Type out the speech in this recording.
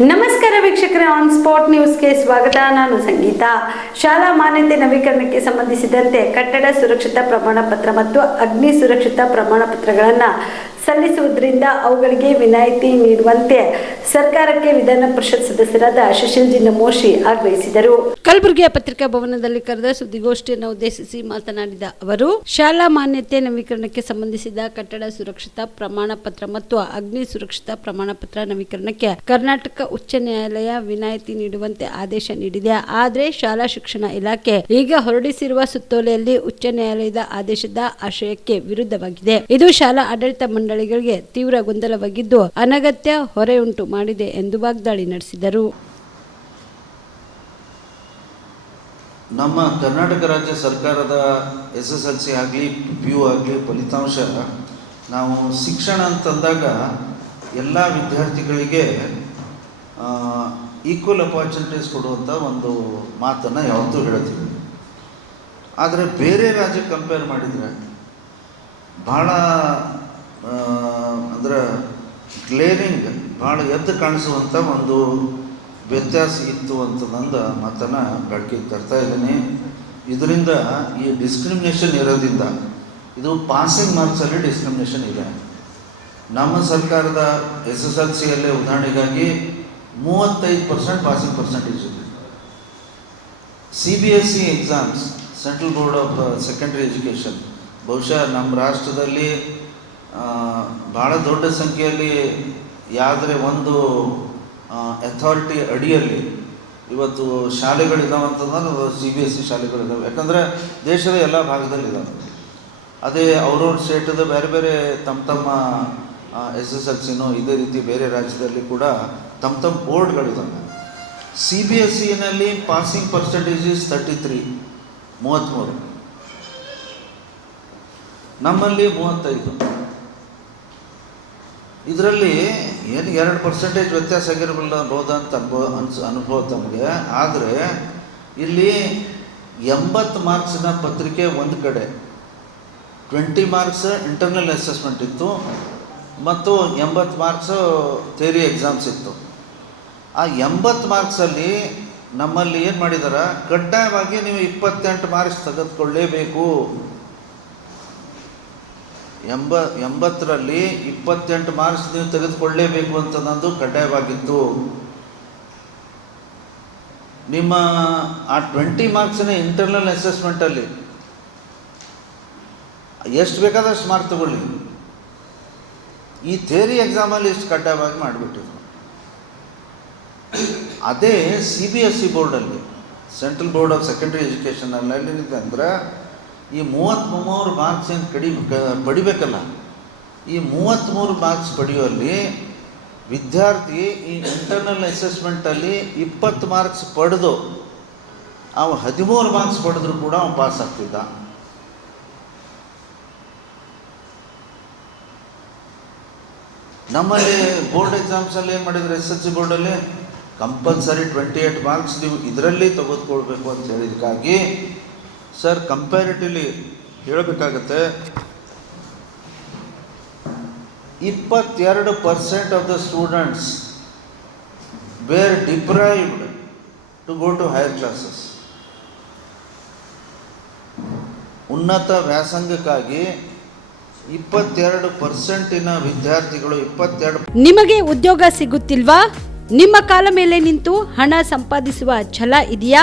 ನಮಸ್ಕಾರ ವೀಕ್ಷಕರೇ on spot ನ್ಯೂಸ್ಗೆ ಸ್ವಾಗತ. ನಾನು ಸಂಗೀತ. ಶಾಲಾ ಮಾನ್ಯತೆ ನವೀಕರಣಕ್ಕೆ ಸಂಬಂಧಿಸಿದಂತೆ ಕಟ್ಟಡ ಸುರಕ್ಷತಾ ಪ್ರಮಾಣ ಪತ್ರ ಮತ್ತು ಅಗ್ನಿ ಸುರಕ್ಷತಾ ಪ್ರಮಾಣ ಪತ್ರಗಳನ್ನು ಸಲ್ಲಿಸುವುದರಿಂದ ಅವುಗಳಿಗೆ ವಿನಾಯಿತಿ ನೀಡುವಂತೆ ಸರ್ಕಾರಕ್ಕೆ ವಿಧಾನ ಪರಿಷತ್ ಸದಸ್ಯರಾದ ಸುಶೀಲ್ಜಿ ನಮೋಶಿ ಆಗ್ರಹಿಸಿದರು. ಕಲಬುರಗಿಯ ಪತ್ರಿಕಾ ಭವನದಲ್ಲಿ ಕರೆದ ಸುದ್ದಿಗೋಷ್ಠಿಯನ್ನು ಉದ್ದೇಶಿಸಿ ಮಾತನಾಡಿದ ಅವರು, ಶಾಲಾ ಮಾನ್ಯತೆ ನವೀಕರಣಕ್ಕೆ ಸಂಬಂಧಿಸಿದ ಕಟ್ಟಡ ಸುರಕ್ಷತಾ ಪ್ರಮಾಣ ಪತ್ರ ಮತ್ತು ಅಗ್ನಿ ಸುರಕ್ಷತಾ ಪ್ರಮಾಣ ಪತ್ರ ನವೀಕರಣಕ್ಕೆ ಕರ್ನಾಟಕ ಉಚ್ಚ ನ್ಯಾಯಾಲಯ ವಿನಾಯಿತಿ ನೀಡುವಂತೆ ಆದೇಶ ನೀಡಿದೆ. ಆದರೆ ಶಾಲಾ ಶಿಕ್ಷಣ ಇಲಾಖೆ ಈಗ ಹೊರಡಿಸಿರುವ ಸುತ್ತೋಲೆಯಲ್ಲಿ ಉಚ್ಚ ನ್ಯಾಯಾಲಯದ ಆದೇಶದ ಆಶಯಕ್ಕೆ ವಿರುದ್ಧವಾಗಿದೆ. ಇದು ಶಾಲಾ ಆಡಳಿತ ಮಂಡಳಿಗಳಿಗೆ ತೀವ್ರ ಗೊಂದಲವಾಗಿದ್ದು ಅನಗತ್ಯ ಹೊರೆಯುಂಟು ಮಾಡಿದೆ ಎಂದು ವಾಗ್ದಾಳಿ ನಡೆಸಿದರು. ನಮ್ಮ ಕರ್ನಾಟಕ ರಾಜ್ಯ ಸರ್ಕಾರದ ಎಸ್ ಎಸ್ ಎಲ್ ಸಿ ಆಗಲಿ ಪಿ ಯು ಆಗಲಿ ಫಲಿತಾಂಶ, ನಾವು ಶಿಕ್ಷಣ ಅಂತಂದಾಗ ಎಲ್ಲ ವಿದ್ಯಾರ್ಥಿಗಳಿಗೆ ಈಕ್ವಲ್ ಅಪಾರ್ಚುನಿಟೀಸ್ ಕೊಡುವಂಥ ಒಂದು ಮಾತನ್ನು ಯಾವತ್ತೂ ಹೇಳ್ತೀವಿ ಆದರೆ ಬೇರೆ ರಾಜ್ಯಕ್ಕೆ ಕಂಪೇರ್ ಮಾಡಿದರೆ, ಭಾಳ ಅಂದ್ರೆ ಗ್ಲೇರಿಂಗ್ ಭಾಳ ಎದ್ದು ಕಾಣಿಸುವಂಥ ಒಂದು ವ್ಯತ್ಯಾಸ ಇತ್ತು ಅಂತ ನಂದು ಮಾತನ್ನು ಬೆಳಕಿಗೆ ತರ್ತಾ ಇದ್ದೀನಿ. ಇದರಿಂದ ಈ ಡಿಸ್ಕ್ರಿಮಿನೇಷನ್ ಇರೋದ್ರಿಂದ, ಇದು ಪಾಸಿಂಗ್ ಮಾರ್ಕ್ಸಲ್ಲಿ ಡಿಸ್ಕ್ರಿಮಿನೇಷನ್ ಇದೆ. ನಮ್ಮ ಸರ್ಕಾರದ ಎಸ್ ಎಸ್ ಎಲ್ ಸಿಯಲ್ಲೇ ಉದಾಹರಣೆಗಾಗಿ ಮೂವತ್ತೈದು ಪರ್ಸೆಂಟ್ ಪಾಸಿಂಗ್ ಪರ್ಸೆಂಟೇಜ್ ಇದೆ. C B S C exams central board of secondary education ಬಹುಶಃ ನಮ್ಮ ರಾಷ್ಟ್ರದಲ್ಲಿ ಭಾಳ ದೊಡ್ಡ ಸಂಖ್ಯೆಯಲ್ಲಿ ಯಾವುದೇ ಒಂದು ಅಥಾರಿಟಿ ಅಡಿಯಲ್ಲಿ ಇವತ್ತು ಶಾಲೆಗಳಿದ್ದಾವೆ ಅಂತಂದ್ರೆ ಸಿ ಬಿ ಎಸ್ ಸಿ ಶಾಲೆಗಳಿದ್ದಾವೆ ಯಾಕಂದರೆ ದೇಶದ ಎಲ್ಲ ಭಾಗದಲ್ಲಿ ಇದ್ದಾವೆ ಅದೇ ಅವ್ರವ್ರ ಸ್ಟೇಟದ ಬೇರೆ ಬೇರೆ ತಮ್ಮ ತಮ್ಮ ಎಸ್ ಎಸ್ ಎಲ್ ಸಿನೋ ಇದೇ ರೀತಿ ಬೇರೆ ರಾಜ್ಯದಲ್ಲಿ ಕೂಡ ತಮ್ಮ ತಮ್ಮ ಬೋರ್ಡ್ಗಳಿದ್ದಾವೆ C B S ಸಿನಲ್ಲಿ passing percentage is thirty three ಮೂವತ್ತ್ಮೂರು ನಮ್ಮಲ್ಲಿ ಮೂವತ್ತೈದು. ಇದರಲ್ಲಿ ಏನು ಎರಡು ಪರ್ಸೆಂಟೇಜ್ ವ್ಯತ್ಯಾಸ ಆಗಿರಬಲ್ಲ ಬಹುದಾ ಅಂತ ಅನ್ಬೋ ಅನ್ಸ್, ಅನುಭವ ತಮಗೆ. ಆದರೆ ಇಲ್ಲಿ ಎಂಬತ್ತು ಮಾರ್ಕ್ಸಿನ ಪತ್ರಿಕೆ ಒಂದು ಕಡೆ. ಟ್ವೆಂಟಿ ಮಾರ್ಕ್ಸ್ ಇಂಟರ್ನಲ್ ಅಸೆಸ್ಮೆಂಟ್ ಇತ್ತು, ಮತ್ತು ಎಂಬತ್ತು ಮಾರ್ಕ್ಸು ಥೇರಿ ಎಕ್ಸಾಮ್ಸ್ ಇತ್ತು. ಆ ಎಂಬತ್ತು ಮಾರ್ಕ್ಸಲ್ಲಿ ನಮ್ಮಲ್ಲಿ ಏನು ಮಾಡಿದಾರೆ? ಕಡ್ಡಾಯವಾಗಿ ನೀವು ಇಪ್ಪತ್ತೆಂಟು ಮಾರ್ಕ್ಸ್ ತೆಗೆದುಕೊಳ್ಳೇಬೇಕು. ಎಂಬ, ಎಂಬತ್ತರಲ್ಲಿ ಇಪ್ಪತ್ತೆಂಟು ಮಾರ್ಕ್ಸ್ ನೀವು ತೆಗೆದುಕೊಳ್ಳೇಬೇಕು ಅಂತ ನಂದು ಕಡ್ಡಾಯವಾಗಿತ್ತು. ನಿಮ್ಮ ಆ ಟ್ವೆಂಟಿ ಮಾರ್ಕ್ಸಿನ ಇಂಟರ್ನಲ್ ಅಸೆಸ್ಮೆಂಟಲ್ಲಿ ಎಷ್ಟು ಬೇಕಾದಷ್ಟು ಮಾರ್ಕ್ ತಗೊಳ್ಳಿ. ಈ ಥೇರಿ ಎಕ್ಸಾಮಲ್ಲಿ ಇಷ್ಟು ಕಡ್ಡಾಯವಾಗಿ ಮಾಡಿಬಿಟ್ಟಿದ್ರು. ಅದೇ ಸಿ ಬಿ ಎಸ್ ಸಿ ಬೋರ್ಡಲ್ಲಿ ಸೆಂಟ್ರಲ್ ಬೋರ್ಡ್ ಆಫ್ ಸೆಕೆಂಡ್ರಿ ಎಜುಕೇಷನಲ್ಲಿ ಏನಿದೆ ಅಂದರೆ ಈ ಮೂವತ್ತ್ಮೂರು ಮಾರ್ಕ್ಸ್ ಏನು ಕಡಿ ಪಡಿಬೇಕಲ್ಲ? ಈ ಮೂವತ್ತ್ಮೂರು ಮಾರ್ಕ್ಸ್ ಪಡೆಯುವಲ್ಲಿ ವಿದ್ಯಾರ್ಥಿ ಈ ಇಂಟರ್ನಲ್ ಅಸೆಸ್ಮೆಂಟಲ್ಲಿ ಇಪ್ಪತ್ತು ಮಾರ್ಕ್ಸ್ ಪಡೆದು, ಅವು ಹದಿಮೂರು ಮಾರ್ಕ್ಸ್ ಪಡೆದ್ರು ಕೂಡ ಅವನು ಪಾಸ್ ಆಗ್ತಿದ್ದ. ನಮ್ಮಲ್ಲಿ ಬೋರ್ಡ್ ಎಕ್ಸಾಮ್ಸಲ್ಲಿ ಏನು ಮಾಡಿದ್ರು ಎಸ್ ಎಸ್ ಸಿ ಬೋರ್ಡಲ್ಲಿ ಕಂಪಲ್ಸರಿ ಟ್ವೆಂಟಿ ಏಟ್ ಮಾರ್ಕ್ಸ್ ನೀವು ಇದರಲ್ಲಿ ತೆಗೆದುಕೊಳ್ಬೇಕು ಅಂತ ಹೇಳಿದಕ್ಕಾಗಿ ಸರ್ ಕಂಪ್ಯಾರಿಟಿವ್ಲಿ ಹೇಳಬೇಕಾಗತ್ತೆ, ಇಪ್ಪತ್ತೆರಡು percent of the students were deprived to go to higher classes ಉನ್ನತ ವ್ಯಾಸಂಗಕ್ಕಾಗಿ ಇಪ್ಪತ್ತೆರಡು ಪರ್ಸೆಂಟಿನ ವಿದ್ಯಾರ್ಥಿಗಳು ಇಪ್ಪತ್ತೆರಡು ನಿಮಗೆ ಉದ್ಯೋಗ ಸಿಗುತ್ತಿಲ್ವಾ? ನಿಮ್ಮ ಕಾಲ ಮೇಲೆ ನಿಂತು ಹಣ ಸಂಪಾದಿಸುವ ಛಲ ಇದೆಯಾ?